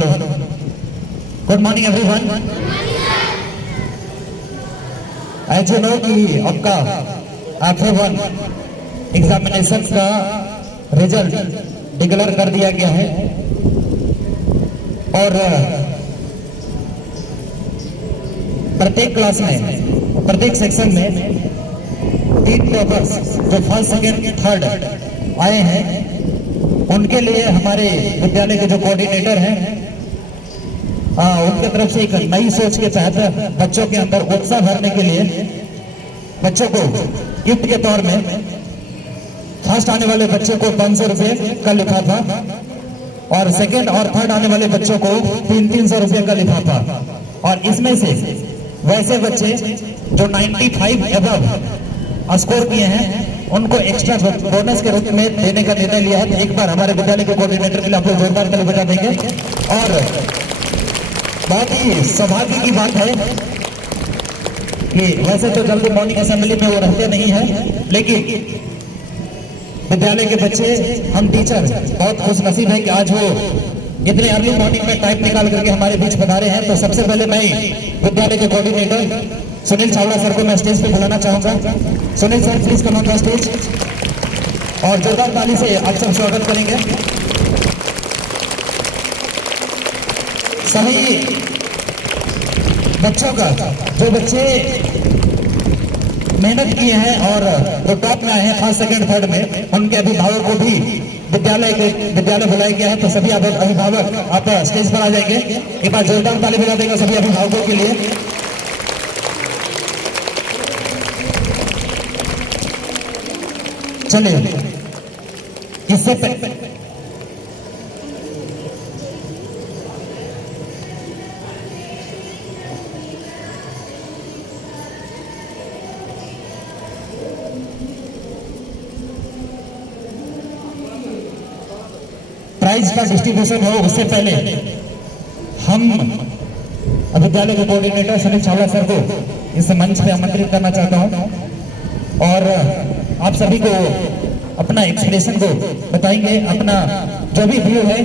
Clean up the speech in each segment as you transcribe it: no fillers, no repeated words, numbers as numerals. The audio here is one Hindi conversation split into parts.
Hello, good morning everyone. As you know कि आपका आफ्टर वन एग्जामिनेशन का रिजल्ट डिक्लेयर कर दिया गया है और प्रत्येक क्लास में, प्रत्येक सेक्शन में 3 टॉपर्स जो फर्स्ट सेकेंड थर्ड आए हैं उनके लिए हमारे विद्यालय के जो कोऑर्डिनेटर हैं उनके तरफ से एक नई सोच के तहत बच्चों के अंदर उत्साह भरने के लिए बच्चों को गिफ्ट के तौर में फर्स्ट आने वाले बच्चों को 500 रुपये का लिफाफा और सेकेंड और थर्ड आने वाले बच्चों को 300 रुपये का लिफाफा, और इसमें से वैसे बच्चे जो 95 एबव स्कोर किए हैं उनको एक्स्ट्रा बोनस के रूप में देने का निर्णय लिया है। तो एक बार हमारे विद्यालय के कोऑर्डिनेटर के लिए आप लोग जोरदार ताली बजा देंगे। और बहुत ही सौभाग्य की बात है कि वैसे तो जल्दी मॉर्निंग असेंबली में वो रहते नहीं हैं, लेकिन विद्यालय के बच्चे, हम टीचर बहुत खुशनसीब हैं कि आज वो इतने अर्ली मॉर्निंग में टाइम निकाल करके हमारे बीच पधारे हैं। तो सबसे पहले मैं विद्यालय के कोऑर्डिनेटर सुनील चावड़ा सर को मैं स्टेज पे बुलाना चाहूंगा। Sunil sir please come on the stage और जोरदार ताली से आप सब स्वागत करेंगे। सभी बच्चों का, जो बच्चे मेहनत किए हैं और जो टॉप में आए हैं फर्स्ट सेकंड थर्ड में, उनके अभिभावक को भी विद्यालय बुलाया गया है। तो सभी अभिभावक आप स्टेज पर आ जाएंगे। एक बार जोरदार ताली बजा देंगे सभी अभिभावकों के लिए। चलिए, इससे प्राइज का डिस्ट्रीब्यूशन हो उससे पहले हम विद्यालय के कोऑर्डिनेटर सुनील चावड़ा सर को इस मंच पे आमंत्रित करना चाहता हूं और आप सभी को अपना एक्सप्रेशन को बताएंगे, अपना जो भी व्यू है,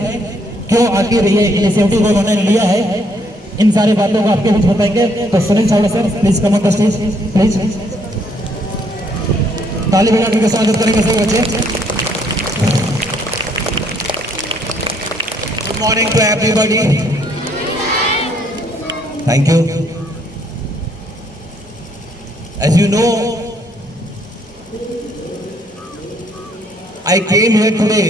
क्यों आखिर ये इनिशिएटिव उन्होंने लिया है, इन सारी बातों को आपके बीच बताएंगे। तो Sunil Chavda sir please come on the stage, please ताली बजा के स्वागत करेंगे सभी बच्चे। Good morning to everybody. Thank you. As you know, I came here today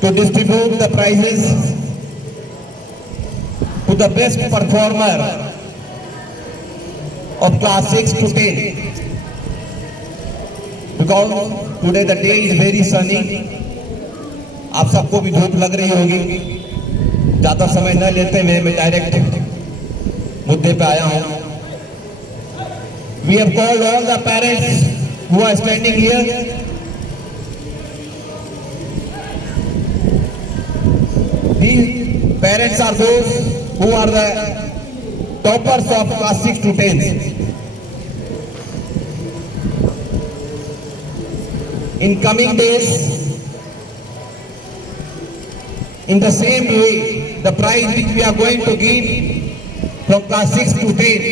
to distribute the prizes to the best performer of class 6 to 10. Because today the day is very sunny. आप सबको भी धूप लग रही होगी। ज्यादा समय न लेते हुए मैं डायरेक्ट मुद्दे पे आया हूं। We have called all the parents who are standing here. These parents are those who are the toppers of class 6 to 10. In coming days, in the same way, the prize which we are going to give from class 6 to 10,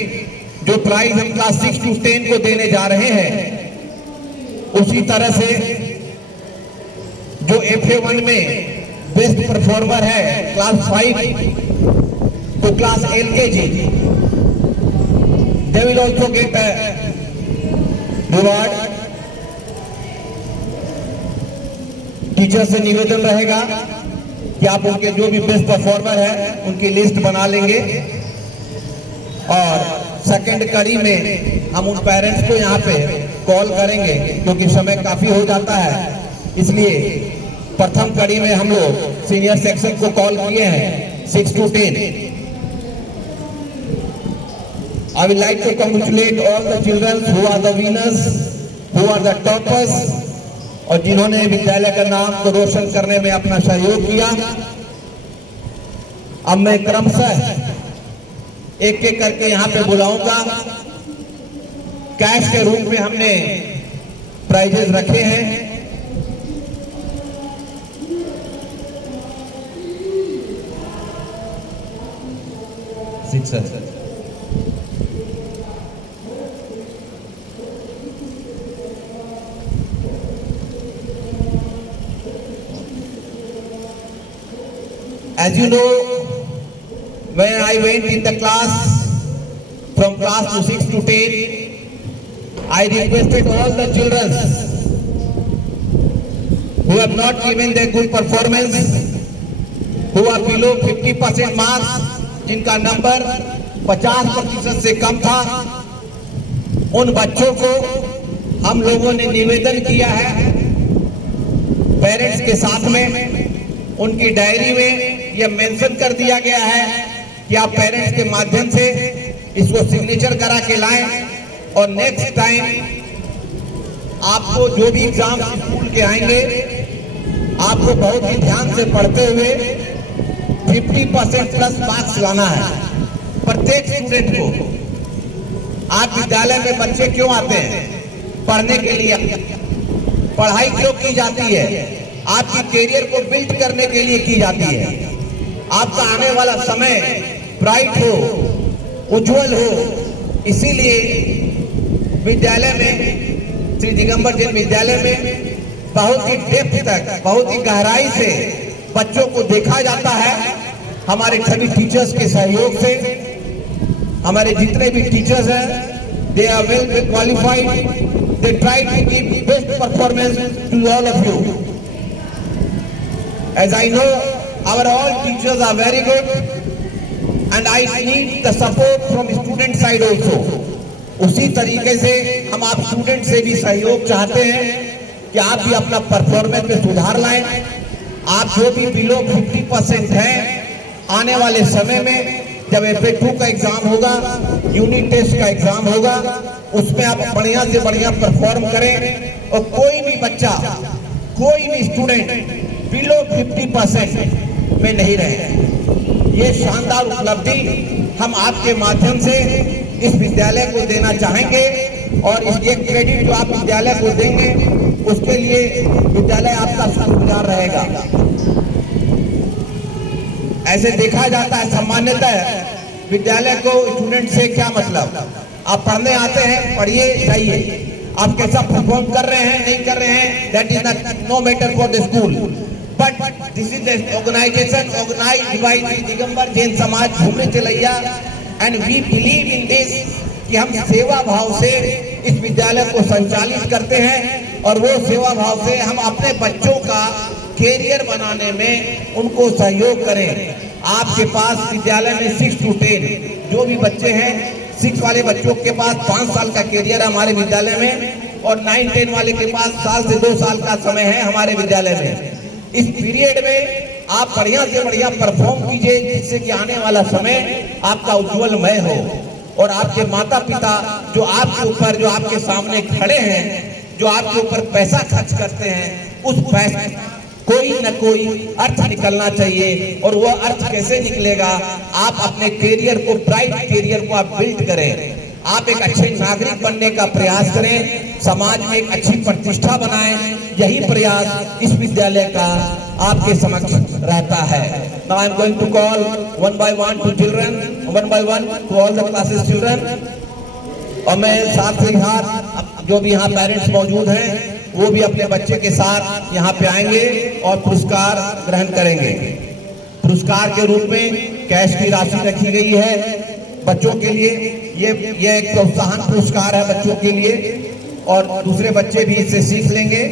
जो प्राइज हम क्लास 6 to 10 को देने जा रहे हैं, उसी तरह से जो FA1 में बेस्ट परफॉर्मर है class 5 to class LKG, they will also get a reward. Teacher से निवेदन रहेगा कि आप उनके जो भी बेस्ट परफॉर्मर है उनकी लिस्ट बना लेंगे और सेकंड कड़ी में हम उन पेरेंट्स को यहाँ पे कॉल करेंगे, क्योंकि समय काफी हो जाता है, इसलिए प्रथम कड़ी में हम लोग सीनियर सेक्शन को कॉल किए हैं 6 to 10. I would like to congratulate all the children who are the winners, who are the toppers, और जिन्होंने विद्यालय का नाम को रोशन करने में अपना सहयोग किया। अब मैं क्रमशः एक एक करके यहाँ पे बुलाऊंगा। कैश के रूप में हमने प्राइजेस रखे हैं। Yes, sir. As you know, when I went in the class, from class to 6 to 10, I requested all the children who have not given their good performance, who are below 50% marks, जिनका नंबर 50% से कम था, उन बच्चों को हम लोगों ने निवेदन किया है पेरेंट्स के साथ में। उनकी डायरी में यह मेंशन कर दिया गया है कि आप पेरेंट्स के माध्यम से इसको सिग्नेचर करा के लाएं और नेक्स्ट टाइम आपको जो भी एग्जाम स्कूल के आएंगे आपको बहुत ही ध्यान से पढ़ते हुए 50% प्लस मार्क्स लाना है प्रत्येक स्टूडेंट को। आप विद्यालय में बच्चे क्यों आते हैं? पढ़ने के लिए। पढ़ाई क्यों की जाती है? आपकी कैरियर को बिल्ड करने के लिए की जाती है। आपका आने वाला समय ब्राइट हो, उज्जवल हो, इसीलिए विद्यालय में, श्री दिगंबर जैन विद्यालय में बहुत ही डेप्थ तक, बहुत ही गहराई से बच्चों को देखा जाता है। हमारे सभी टीचर्स के सहयोग से, हमारे जितने भी टीचर्स हैं, they are well qualified, they try to give best performance to all of you. As I know, our all teachers are very good, and I need the support from student side also. उसी तरीके से हम आप स्टूडेंट से भी सहयोग चाहते हैं कि आप भी अपना परफॉर्मेंस में सुधार लाएं। आप जो भी बिलो 50% हैं, आने वाले समय में जब FA2 का एग्जाम होगा, यूनिट टेस्ट का एग्जाम होगा, उसमें आप बढ़िया से बढ़िया परफॉर्म करें और कोई भी बच्चा, कोई भी स्टूडेंट बिलो 50% में नहीं रहे। ये शानदार उपलब्धि हम आपके माध्यम से इस विद्यालय को देना चाहेंगे और ये क्रेडिट जो आप विद्यालय को देंगे उसके लिए विद्यालय आपका शुक्रगुजार रहेगा। ऐसे देखा जाता है सामान्यतः विद्यालय को स्टूडेंट से क्या मतलब, आप पढ़ने आते हैं, पढ़िए जाइए, आप कैसा परफॉर्म कर रहे हैं नहीं कर रहे हैं, that is no matter for the school, but this is the organisation organised by Digambar Jain Samaj घूमने चलैया, and we believe in this कि हम सेवा भाव से इस विद्यालय को संचालित करते हैं और वो सेवा भाव से हम अपने बच्चों का कैरियर बनाने में उनको सहयोग करें। आपके पास विद्यालय में 6 to 10 जो भी बच्चे हैं, 6 वाले बच्चों के पास 5 साल का कैरियर है हमारे विद्यालय में और 9-10 वाले के पास साल से 2 साल का समय है हमारे विद्यालय में। इस पीरियड में आप बढ़िया से बढ़िया परफॉर्म कीजिए जिससे कि आने वाला समय आपका उज्जवलमय हो और आपके माता पिता जो आपके ऊपर, जो आपके सामने खड़े हैं, जो आपके ऊपर पैसा खर्च करते हैं, उस पैसे कोई न कोई अर्थ निकलना चाहिए और वो अर्थ कैसे निकलेगा? आप अपने कैरियर को, ब्राइट कैरियर को आप बिल्ड करें, आप एक अच्छे नागरिक बनने का प्रयास करें, समाज में एक अच्छी प्रतिष्ठा बनाएं। यही प्रयास इस विद्यालय का आपके समक्ष रहता है। Now I am going to call one by one to children, one by one to all the classes children। और मैं साथ ही साथ जो भी यहाँ पेरेंट्स मौजूद हैं वो भी अपने बच्चे के साथ यहाँ पे आएंगे और पुरस्कार ग्रहण करेंगे। पुरस्कार के रूप में कैश की राशि रखी गई है बच्चों के लिए। ये एक प्रोत्साहन पुरस्कार है बच्चों के लिए और दूसरे बच्चे भी इससे सीख लेंगे।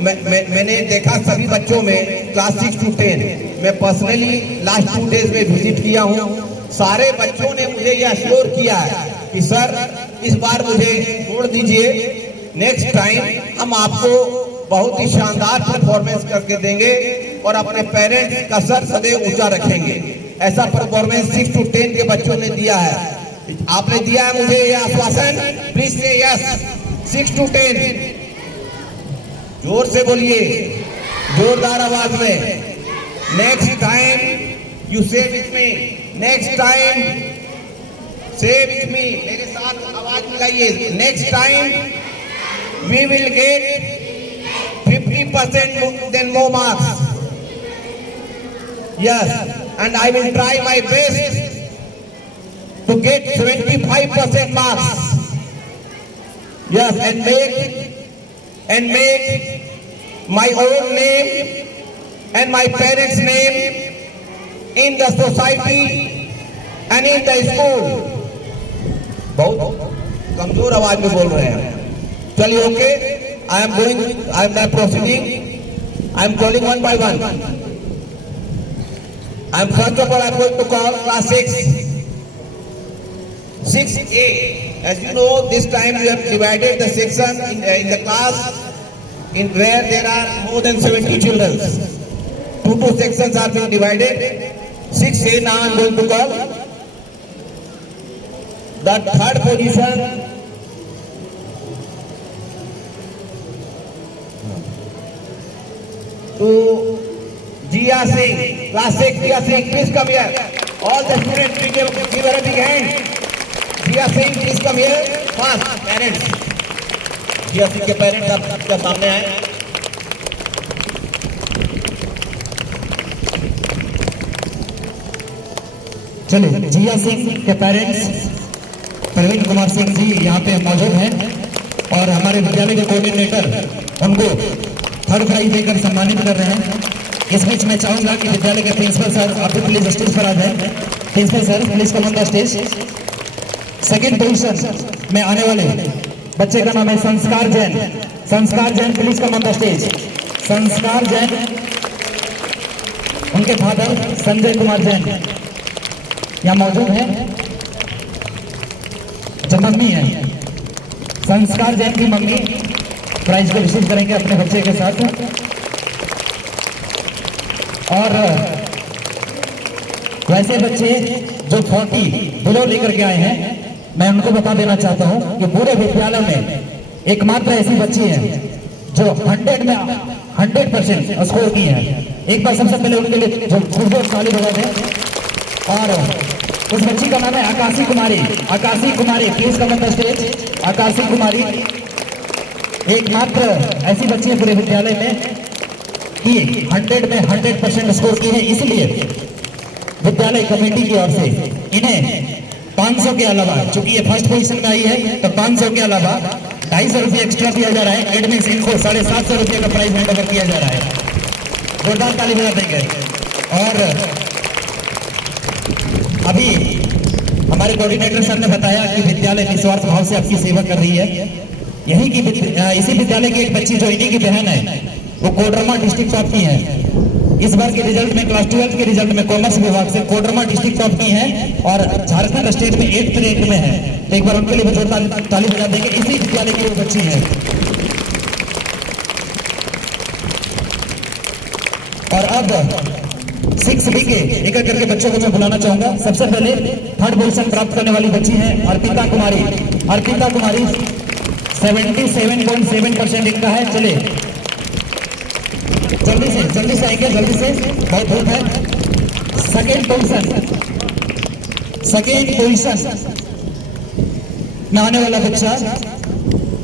मैंने देखा सभी बच्चों में क्लास 6 to 10 मैं पर्सनली लास्ट 2 डेज में विजिट किया हूँ। सारे बच्चों ने मुझे यह एश्योर किया है कि सर इस बार मुझे छोड़ दीजिए, नेक्स्ट टाइम हम आपको बहुत ही शानदार परफॉर्मेंस करके देंगे और अपने पेरेंट्स का सर सदैव ऊंचा रखेंगे। ऐसा परफॉर्मेंस 6 to 10 के बच्चों ने दिया है। आपने दिया है मुझे यह आश्वासन, प्लीज से यस। 6 to 10 जोर से बोलिए, जोरदार आवाज में। Next time you say with me, next time say with me, मेरे साथ आवाज मिलाइए। Next time we will get 50% then more marks. Yes, and I will try my best to get 75% marks. Yes, and make my own name and my parents' name in the society and in the school. बहुत कमजोर आवाज में बोल रहे हैं. चलिए, okay. I am proceeding. I am calling one by one. I am first of all I am going to call class 6A. As you know, this time we have divided the section in the class in where there are more than 70 children. Two sections are being divided. 6A now I am going to call. The third position to Jia Singh, class 6, Jia Singh, please come here. All the students, give her a big hand. Jia Singh, please come here. Fast, parents. Jia Singh के parents आपके सामने आए. चलिए, जिया सिंह के पेरेंट्स प्रवीण कुमार सिंह जी यहाँ पे मौजूद हैं और हमारे विद्यालय के कोऑर्डिनेटर उनको थर्ड प्राइज देकर सम्मानित कर रहे हैं. इस बीच मैं चाहूंगा कि विद्यालय के प्रिंसिपल सर आप भी प्लीज स्टेज पर आ जाएं. Principal sir please come on the stage. Second position में आने वाले बच्चे का नाम है संस्कार जैन. संस्कार Jain please come on the stage. संस्कार जैन, उनके फादर संजय कुमार जैन यहाँ मौजूद है. जो मम्मी है संस्कार जैन की मम्मी प्राइज को रिसीव करेंगे अपने बच्चे के साथ. और वैसे बच्चे जो 40 बिलो लेकर के आए हैं, मैं उनको बता देना चाहता हूं कि पूरे विद्यालय में एकमात्र ऐसी बच्ची है जो 100 में 100% स्कोर की है. एक बार सबसे पहले उनके लिए जो खूबसूरत ताली बजा दें. और उस बच्ची का नाम है Akashi Kumari. Akashi Kumari please come on the stage. Akashi Kumari एकमात्र ऐसी बच्ची है पूरे विद्यालय में कि 100 में 100% स्कोर की है. इसलिए विद्यालय कमेटी की ओर से इन्हें 500 के अलावा, चूंकि ये फर्स्ट पोजीशन में आई है, तो 500 के अलावा 250 रुपये एक्स्ट्रा दिया जा रहा है. एडमिन इनको 750 रुपये का प्राइज हैंड ओवर किया जा रहा है. जोरदार ताली बजा देंगे. और अभी हमारे कोऑर्डिनेटर सर ने बताया कि विद्यालय निस्वार्थ भाव से आपकी सेवा कर रही है. यही की इसी विद्यालय की एक बच्ची जो इन्हीं की बहन है, वो कोडरमा डिस्ट्रिक्ट टॉप की है. इस बार के रिजल्ट में क्लास 12 के रिजल्ट में कॉमर्स विभाग से कोडरमा डिस्ट्रिक्ट टॉप की है और झारखंड स्टेट में 8th रैंक में है. तो एक बार उनके लिए जोरदार ताली बजा देंगे. इसी विद्यालय की वो बच्ची है. और अब 6B के एक करके बच्चों को मैं बुलाना चाहूंगा. सबसे पहले थर्ड पोजीशन प्राप्त करने वाली बच्ची है अर्पिता कुमारी. अर्पिता कुमारी 77.7% इनका है. चले जल्दी से आएंगे, जल्दी से, बहुत धूप है. सेकेंड पोजीशन में आने वाला बच्चा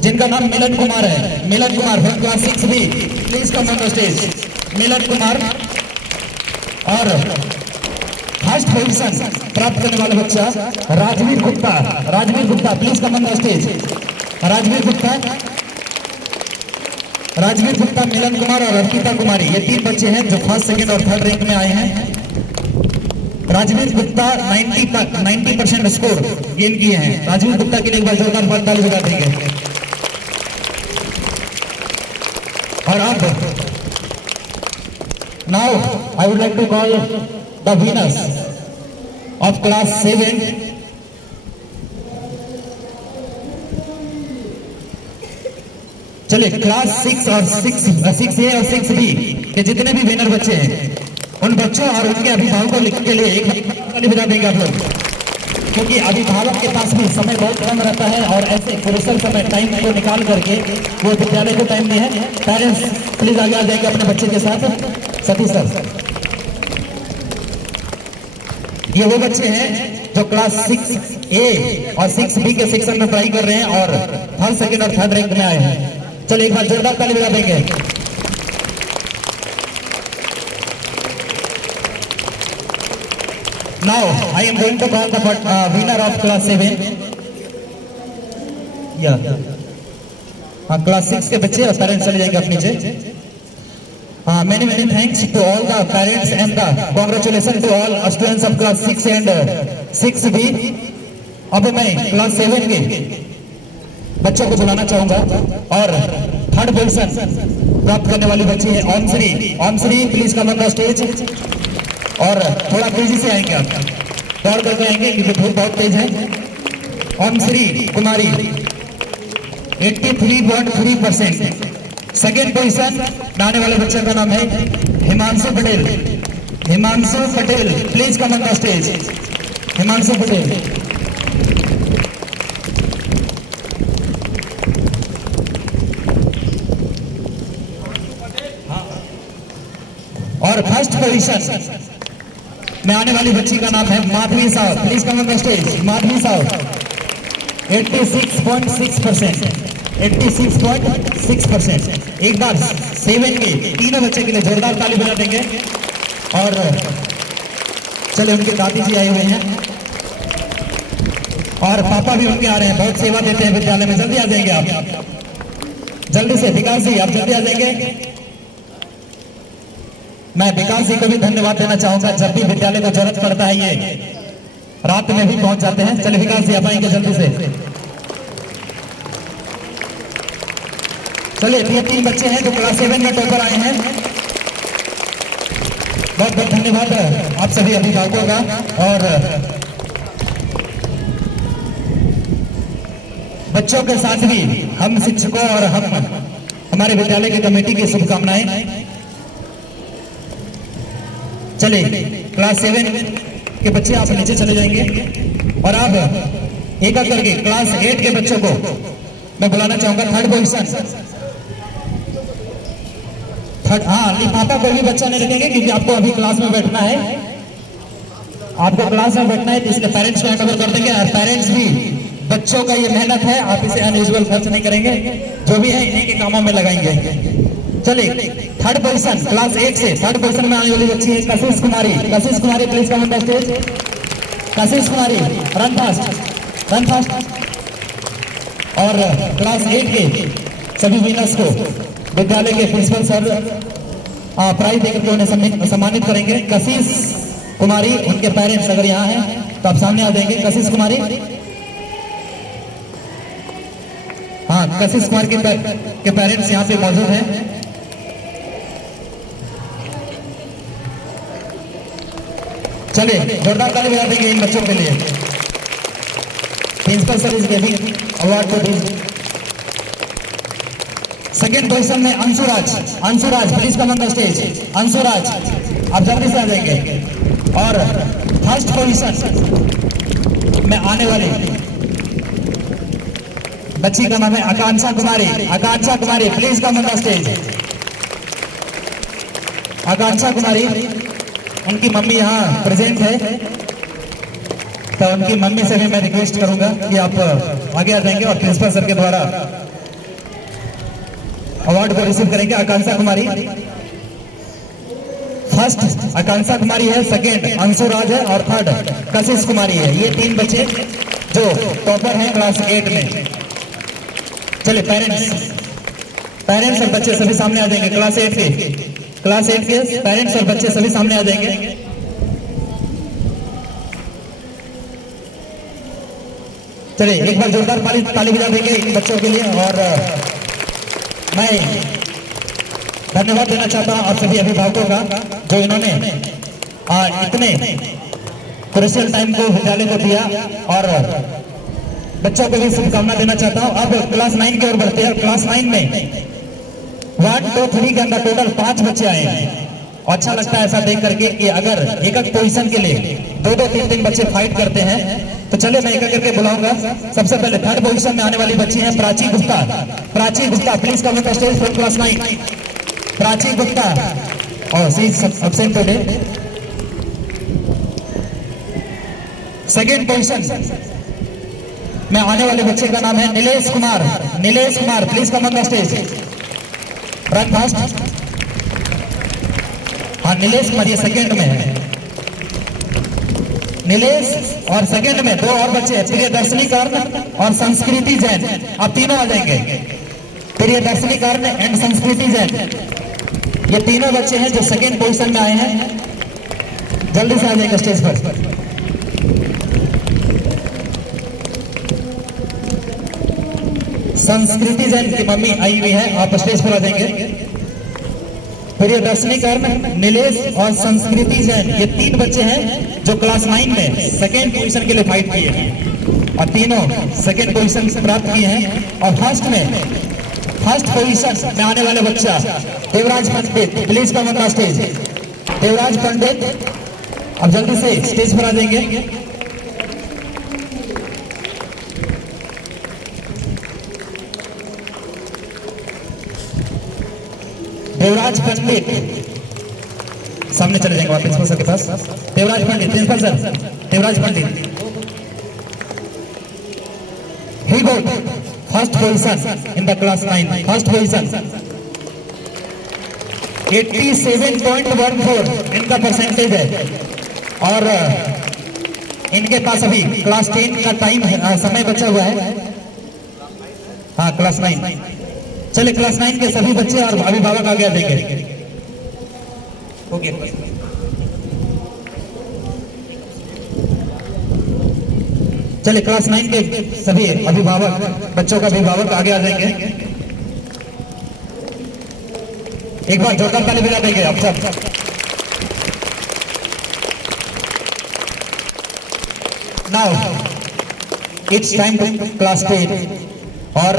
जिनका नाम मिलन कुमार है. Milan Kumar from class 6B, please come on the stage. Milan Kumar. और फर्स्ट पोजीशन प्राप्त करने वाला बच्चा Rajveer Gupta. Rajveer Gupta please come on the stage. Rajveer Gupta, Milan Kumar और अर्पिता कुमारी, ये 3 बच्चे हैं जो फर्स्ट, सेकंड और थर्ड रैंक में आए हैं. राजवीर गुप्ता 90% स्कोर गेन किए हैं. राजवीर गुप्ता के लिए एक बार जोरदार ताली बजा देंगे. और अब now I would like to call the winners of class 7. चलिए, क्लास 6 और 6A और 6B के जितने भी विनर बच्चे हैं, उन बच्चों और उनके अभिभावकों के लिए एक ताली बजा देंगे आप लोग, क्योंकि अभिभावक के पास भी समय बहुत कम रहता है और ऐसे क्रूशियल समय टाइम को निकाल करके वो विद्यालय को टाइम दिए हैं. पेरेंट्स प्लीज आगे आ जाएंगे अपने बच्चे के साथ. सतीश सर, ये वो बच्चे हैं जो क्लास 6A और 6B के सेक्शन में पढ़ाई कर रहे हैं और फर्स्ट, सेकंड और थर्ड रैंक में आए हैं. चलिए एक बार जोरदार ताली बजा देंगे. Now I am going to call the winner of class 7. Yeah. हाँ क्लास 6 के बच्चे और पेरेंट्स चले जाएंगे अपनी नीचे. Many thanks to all the parents and the congratulations to all students of class 6 and 6B. अब मैं क्लास 7 के बच्चों को बुलाना चाहूंगा और थर्ड पोजीशन प्राप्त करने वाली बच्ची है Omshree. Omshree please come on the stage. और थोड़ा तेजी से आएंगे आप, दौड़ करके आएंगे क्योंकि धूप बहुत तेज है. ओमश्री कुमारी 83.3%. सेकेंड पोजीशन में आने वाले बच्चे का नाम है Himanshu Patel. Himanshu Patel please come on the stage. Himanshu Patel. और फर्स्ट पोजीशन में आने वाली बच्ची का नाम है माधवी साहब. Please come on the stage. Madhavi साहब 86.6%. 86.6%. एक बार 7 के तीनों बच्चे के लिए जोरदार ताली बजा देंगे. और चले उनके दादी जी आए हुए हैं और पापा भी उनके आ रहे हैं. बहुत सेवा देते हैं विद्यालय में. जल्दी आ जाएंगे आप, जल्दी से. विकास जी आप जल्दी आ जाएंगे. मैं विकास जी को भी धन्यवाद देना चाहूंगा. जब भी विद्यालय को जरूरत पड़ता है ये रात में भी पहुंच जाते हैं. चलिए विकास जी आप आएंगे जल्दी से. चलिए ये 3 बच्चे हैं जो क्लास 7 में टॉपर आए हैं. बहुत बहुत धन्यवाद आप सभी अभिभावकों का और बच्चों के साथ भी हम शिक्षकों और हम हमारे विद्यालय की कमेटी की शुभकामनाएं. चलिए क्लास 7 के बच्चे आप नीचे चले जाएंगे और अब एक एक करके क्लास 8 के बच्चों को मैं बुलाना चाहूंगा. Third position. हाँ लिफाफा कोई भी बच्चा नहीं रखेंगे क्योंकि आपको अभी क्लास में बैठना है. आपको क्लास में बैठना है तो इसलिए पेरेंट्स को हैंड ओवर कर देंगे. और पेरेंट्स भी बच्चों का ये मेहनत है, आप इसे अनयूजुअल खर्च नहीं करेंगे. जो भी है इन्हीं के कामों में लगाएंगे. चलिए थर्ड पोजीशन क्लास 8 से थर्ड पोजीशन में आने वाली बच्ची है Kashish Kumari. Kashish Kumari please come on the stage. Kashish Kumari run fast, run fast. और क्लास 8 के सभी विनर्स को विद्यालय के प्रिंसिपल सर प्राइज देकर के उन्हें सम्मानित करेंगे. कशिश कुमारी उनके पेरेंट्स अगर यहाँ हैं तो आप सामने आ जाएंगे. कशिश कुमारी. हाँ कशिश कुमार के पेरेंट्स यहाँ पे मौजूद हैं. चलिए जोरदार ताली बजा देंगे इन बच्चों के लिए. Principal sir is giving award to this. Second position में Anshuraj. Anshuraj please come on the stage. Anshuraj आप जल्दी से आ जाएंगे. और फर्स्ट पोजीशन में आने वाली बच्ची का नाम है Akanksha Kumari. Akanksha Kumari please come on the stage. Akanksha Kumari उनकी मम्मी यहाँ प्रेजेंट है तो उनकी मम्मी से भी मैं रिक्वेस्ट करूंगा कि आप आगे आ जाएंगे और प्रिंसिपल सर के द्वारा अवार्ड को रिसीव करेंगे. आकांक्षा कुमारी फर्स्ट आकांक्षा कुमारी है, सेकेंड अंशुराज है और थर्ड कशिश कुमारी है. ये 3 बच्चे जो टॉपर हैं क्लास 8 में. चलिए पेरेंट्स और बच्चे सभी सामने आ जाएंगे. क्लास 8 के पेरेंट्स और बच्चे सभी सामने आ जाएंगे. चलिए एक बार जोरदार ताली बजा देंगे इन बच्चों के लिए. और मैं धन्यवाद देना चाहता हूं आप सभी अभिभावकों का जो इन्होंने इतने क्रूशियल टाइम को विद्यालय को दिया. और बच्चों को भी शुभकामना देना चाहता हूं. अब क्लास 9 की ओर बढ़ते हैं. क्लास 9 में 1, 2, 3 के अंदर टोटल 5 बच्चे आए हैं. अच्छा लगता है ऐसा देख करके कि अगर एक पोजीशन के लिए 2-2, 3-3 बच्चे फाइट करते हैं. तो चले मैं एक करके बुलाऊंगा. सबसे पहले थर्ड पोजीशन में आने वाली बच्ची है Prachi Gupta. Prachi Gupta please come on the stage from class 9. Prachi Gupta और she is absent today. Second position में आने वाले बच्चे का नाम है Nilesh Kumar. Nilesh Kumar please come on the stage. Run fast. हाँ नीलेश कुमार ये सेकेंड में है. नीलेश और सेकंड में दो और बच्चे हैं, प्रियदर्शनी कर्ण और संस्कृति जैन। आप तीनों आ जाएंगे, प्रियदर्शनी कर्ण एंड संस्कृति जैन। ये तीनों बच्चे हैं जो सेकंड पोजीशन में आए हैं, जल्दी से आ जाएंगे स्टेज पर। संस्कृति जैन की मम्मी आई हुई है, आप स्टेज पर आ जाएंगे। प्रियदर्शनी कर्ण, नीलेश और संस्कृति जैन, ये तीन बच्चे हैं जो क्लास 9 में सेकेंड पोजीशन के लिए फाइट किए हैं और तीनों सेकेंड पोजीशन प्राप्त किए हैं। और फर्स्ट पोजीशन में आने वाले बच्चा Devraj Pandit, please come on the stage. Devraj Pandit अब जल्दी से स्टेज पर आ जाएंगे। देवराज पंडित सामने चले जाएंगे प्रिंसिपल सर के पास। Devraj Pandit, principal sir, Devraj Pandit he got first position in the class 9, first position 87.14 इनका परसेंटेज है। और इनके पास अभी क्लास 10 का टाइम है, समय बचा हुआ है। हाँ, क्लास 9। चले क्लास 9 के सभी बच्चे और अभिभावक आगे आ जाएंगे। ओके, चले क्लास 9 के सभी अभिभावक, बच्चों का अभिभावक आगे आ जाएंगे। एक बार जोरदार ताली बजा देंगे आप सब। Now it's time to class 10। और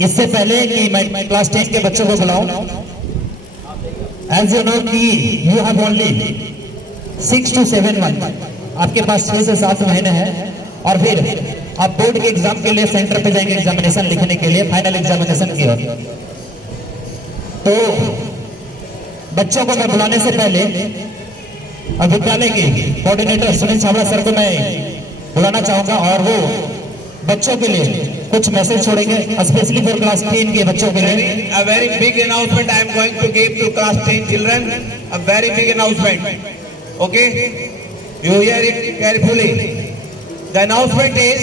इससे पहले कि मैं क्लास 10 के बच्चों को बुलाऊं, एज यू नो कि you have only 6 to 7 month, आपके पास 6 से 7 महीने हैं। और फिर आप बोर्ड के एग्जाम के लिए सेंटर पे जाएंगे एग्जामिनेशन लिखने के लिए, फाइनल एग्जामिनेशन की ओर। तो बच्चों को मैं बुलाने से पहले विद्यालय के कोऑर्डिनेटर सुनील छाबड़ा सर को मैं बुलाना चाहूंगा और वो बच्चों के लिए कुछ मैसेज छोड़ेंगे, स्पेशली फॉर क्लास 10 के बच्चों के लिए। A very big announcement I am going to give to class 10 children. A very big announcement. Okay, you hear it carefully. The announcement is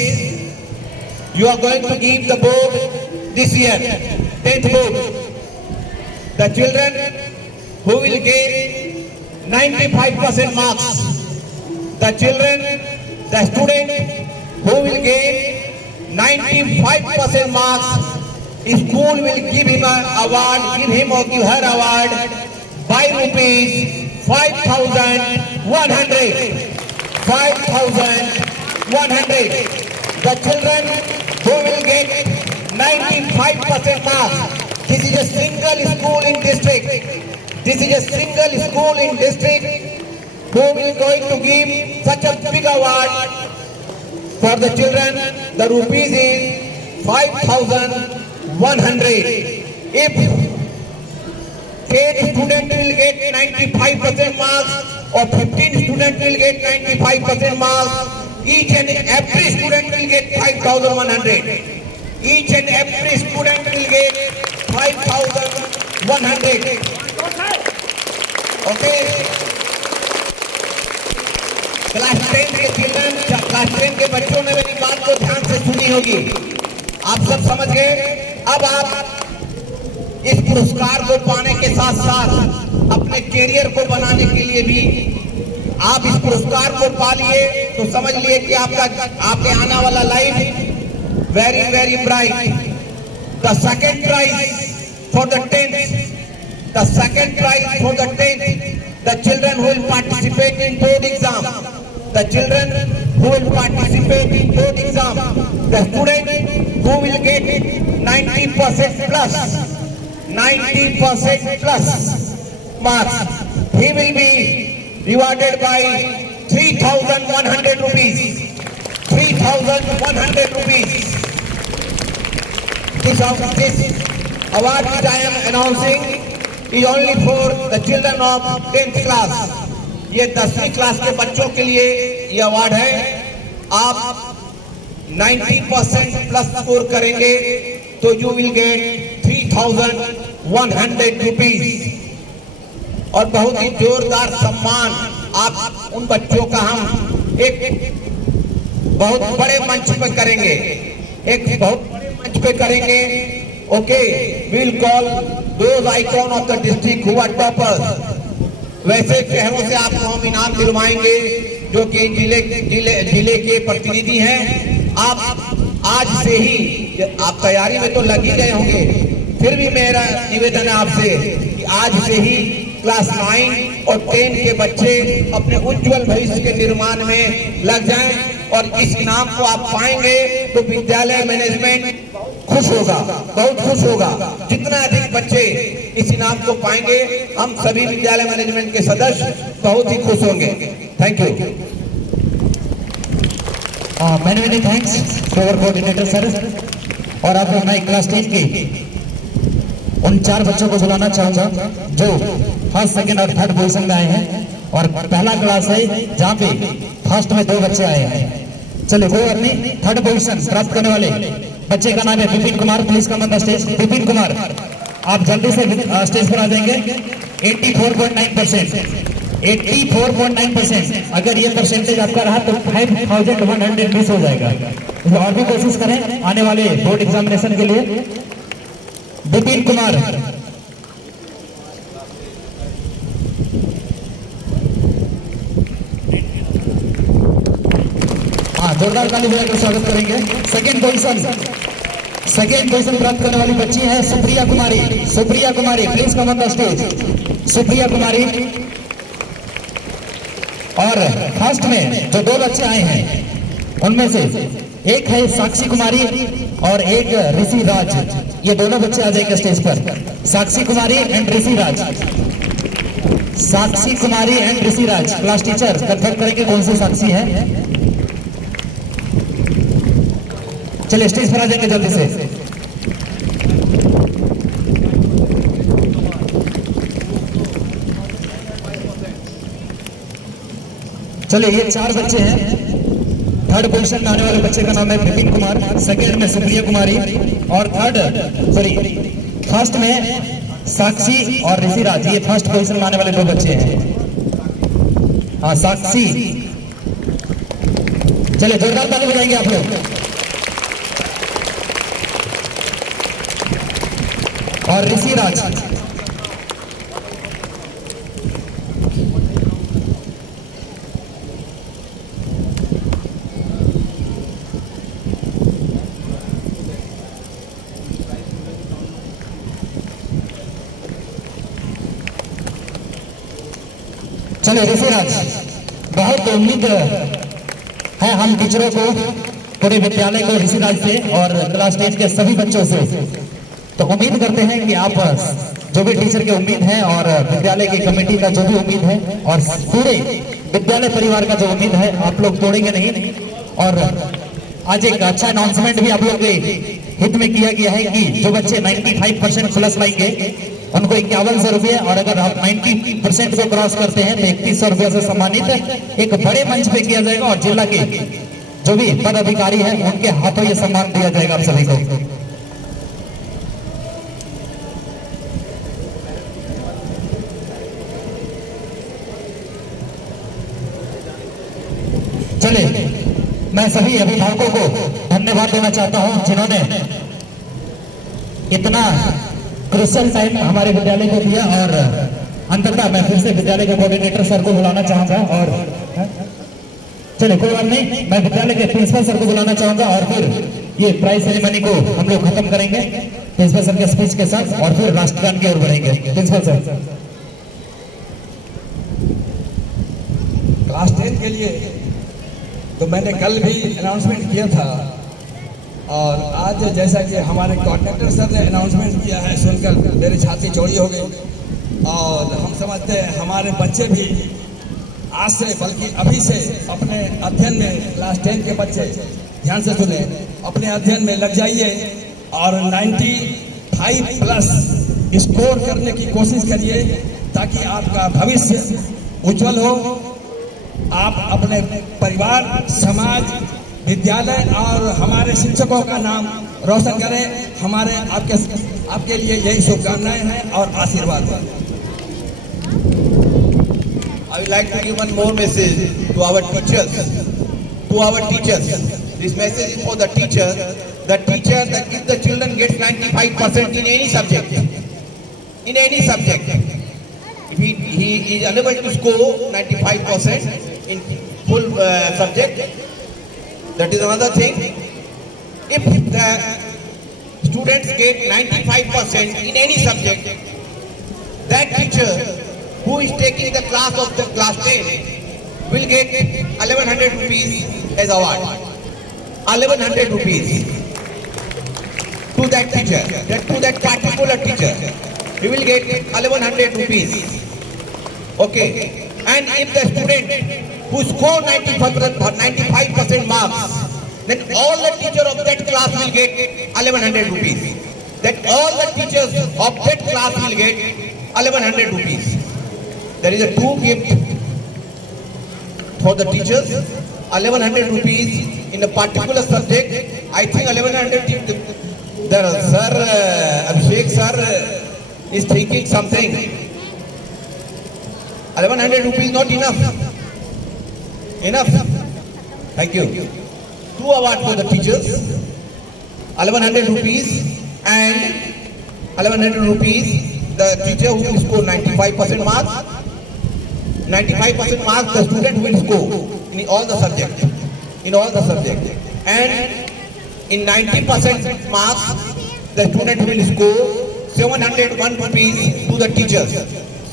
you are going to give the board this year, 10th board. The children who will get 95% marks, the children, the student who will get 95% marks, school will give him an award, give him or give her award by rupees 5,100. 5,100. The children who will get 95% marks. This is a single school in district. This is a single school in district who will going to give such a big award for the children. The rupees is 5,100. If 8 student will get 95% marks or 15 student will get 95% marks, each and every student will get 5,100. Each and every student will get 5,100. Okay? Class 10 के चिल्ड्रन, क्लास 10 के बच्चों ने मेरी बात को ध्यान से सुनी होगी, आप सब समझ गए। अब आप इस पुरस्कार को पाने के साथ साथ अपने कैरियर को बनाने के लिए भी आप इस पुरस्कार को पा लिए तो समझ लिए कि आपका आपके आने वाला life very very bright. The second prize for the 10th, the second prize for the 10th, the children who will participate in board exam, the children who will participate in board exam, the student who will get 90% plus, 90% plus marks, he will be rewarded by 3,100 rupees. 3,100 rupees. This award which I am announcing is only for the children of 10th class. ये 10वीं क्लास के बच्चों के लिए ये अवार्ड है। आप 90% प्लस स्कोर करेंगे तो यू विल गेट 3,100 रुपीज। और बहुत ही जोरदार सम्मान आप उन बच्चों का हम एक बहुत बड़े मंच पे करेंगे, एक बहुत बड़े मंच पे करेंगे। Okay, will call those icon of the district who are toppers. वैसे शहरों से आपको हम इनाम दिलवाएंगे जो कि जिले के प्रतिनिधि हैं। आप आज से ही, आप तैयारी में तो लग ही गए होंगे, फिर भी मेरा निवेदन है आपसे कि आज से ही क्लास 9 और 10 के बच्चे अपने उज्जवल भविष्य के निर्माण में लग जाएं और इस इनाम को आप पाएंगे तो विद्यालय मैनेजमेंट खुश होगा, बहुत खुश होगा। जितना अधिक बच्चे इस इनाम को पाएंगे, हम सभी विद्यालय मैनेजमेंट के सदस्य बहुत ही खुश होंगे। Thank you. Many thanks to our coordinator sir. और अब मैं क्लास 10 की उन 4 बच्चों को बुलाना चाहूंगा जो फर्स्ट, सेकंड और थर्ड पोजीशन में आए हैं। और पहला क्लास है जहाँ पे फर्स्ट में 2 बच्चे आए हैं। चलिए, वो अपनी थर्ड पोजीशन प्राप्त करने वाले बच्चे का नाम है Vipin Kumar. Please come on the stage. Vipin Kumar, आप जल्दी से स्टेज पर आ जाएंगे। 84.9%, 84.9%। अगर ये परसेंटेज आपका रहा तो 5120 हो जाएगा। और भी कोशिश करें आने वाले बोर्ड एग्जामिनेशन के लिए। विपिन कुमार, हाँ, जोरदार ताली बजाकर स्वागत करेंगे। सेकेंड पोजीशन प्राप्त करने वाली बच्ची है Supriya Kumari. Supriya Kumari, please come on the stage. Supriya Kumari. और फर्स्ट में जो 2 बच्चे आए हैं उनमें से एक है साक्षी कुमारी और एक ऋषि राज। ये दोनों बच्चे आ जाएंगे स्टेज पर। Sakshi Kumari and Rishi Raj. Sakshi Kumari and Rishi Raj. Class teacher confirm करेंगे कौन सी साक्षी है। चलिए, स्टेज पर आ जाएंगे जल्दी से। चलिए, ये 4 बच्चे हैं। थर्ड पोजीशन में आने वाले बच्चे का नाम है विपिन कुमार, सेकेंड में सुप्रिया कुमारी और फर्स्ट में साक्षी और ऋषि राज। ये फर्स्ट पोजीशन में आने वाले 2 बच्चे हैं। हाँ, साक्षी। चलिए, जोरदार ताली बजाएंगे आप लोग। और ऋषि राज। चलिए, ऋषिराज, बहुत उम्मीद है हम टीचरों को, पूरे विद्यालय को ऋषिराज से और क्लास 10 के सभी बच्चों से, तो उम्मीद करते हैं कि आप जो भी टीचर की उम्मीद है और विद्यालय की कमेटी का जो भी उम्मीद है और पूरे विद्यालय परिवार का जो उम्मीद है, आप लोग तोड़ेंगे नहीं। और आज एक अच्छा अनाउंसमेंट भी आप लोग के हित में किया गया है कि जो बच्चे 95% प्लस लाएंगे उनको 5100 रुपये, और अगर आप 90% को क्रॉस करते हैं तो 3100 रुपये से सम्मानित एक बड़े मंच पे किया जाएगा। और जिला के जो भी पद अधिकारी हैं उनके हाथों ये सम्मान दिया जाएगा आप सभी को। चलिए, मैं सभी अभिभावकों को धन्यवाद देना चाहता हूं जिन्होंने इतना क्रिटिकल टाइम हमारे विद्यालय को दिया। और अंततः मैं फिर से विद्यालय के कोऑर्डिनेटर सर को बुलाना चाहूंगा। और चलिए, कोई बात नहीं, मैं विद्यालय के प्रिंसिपल सर को बुलाना चाहूंगा और फिर ये प्राइज सेरेमनी को हम लोग खत्म करेंगे प्रिंसिपल सर के स्पीच के साथ, और फिर राष्ट्रगान की ओर बढ़ेंगे। Principal sir. क्लास 10 के लिए तो मैंने कल भी अनाउंसमेंट किया था, और आज जैसा कि हमारे कोऑर्डिनेटर सर ने अनाउंसमेंट किया है, सुनकर मेरी छाती चौड़ी हो गई। और हम समझते हैं हमारे बच्चे भी आज से, बल्कि अभी से अपने अध्ययन में, क्लास 10 के बच्चे ध्यान से सुने, अपने अध्ययन में लग जाइए और 95 प्लस स्कोर करने की कोशिश करिए ताकि आपका भविष्य उज्जवल हो। आप अपने परिवार, समाज, विद्यालय और हमारे शिक्षकों का नाम रोशन करें। हमारे आपके लिए यही शुभकामनाएं हैं और आशीर्वाद है। I would like to give one more message to our teachers. To our teachers. This message is for the teacher. The teacher that if the children gets 95% in any subject, if he is unable to score 95% in full subject, that is another thing. If the students get 95% in any subject, that teacher who is taking the class of the class 10 will get 1100 rupees as award. 1100 rupees to that teacher, to that particular teacher. He will get 1100 rupees. Okay. And if the student who score 95% marks, then all the teachers of that class will get 1100 rupees. That all the teachers of that class will get 1100 rupees. There is a two gift for the teachers. 1100 rupees in a particular subject. I think 1100. The sir Abhishek sir is thinking something. 1100 rupees not enough. Enough. Thank you. Two awards for the teachers. 1100 rupees and 1100 rupees the teacher who will score 95% marks. 95% marks the student will score in all the subjects. In all the subjects. And in 90% marks the student will score 701 rupees to the teachers.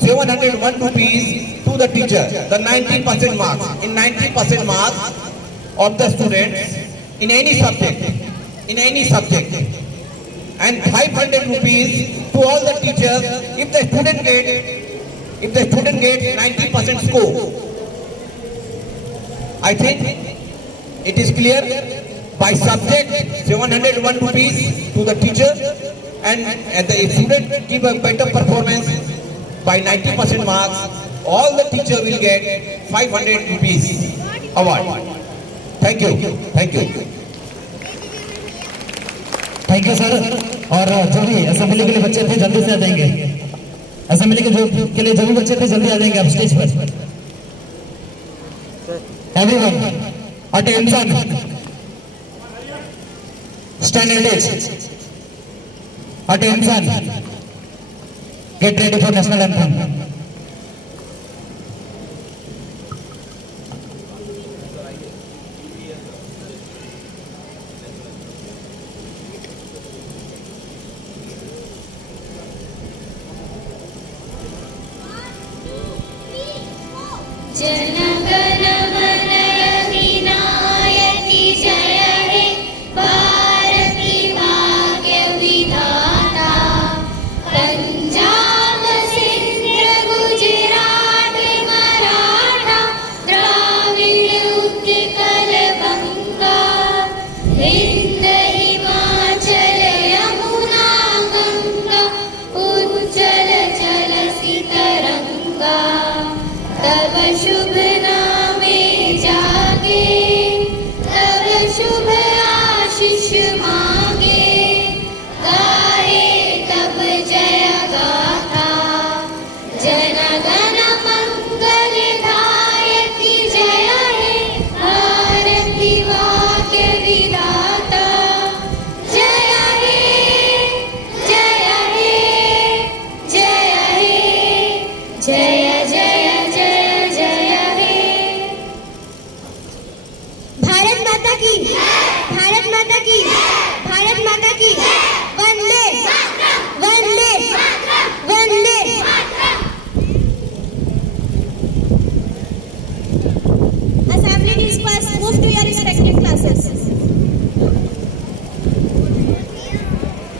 701 rupees to the teacher. The 90% marks. In 90% marks of the students in any subject. In any subject. And 500 rupees to all the teachers if the student gets 90% score. I think it is clear. By subject 701 rupees to the teacher, and the student give a better performance by 90% marks, all the teacher will get 500 rupees award. Thank you. Thank you. Thank you sir. और जो भी असेंबली के लिए बच्चे थे जल्दी से आ जाएंगे। असेंबली के लिए जो भी बच्चे थे जल्दी आ जाएंगे आप स्टेज पर। Everyone attention, standards, attention, get ready for national anthem. जन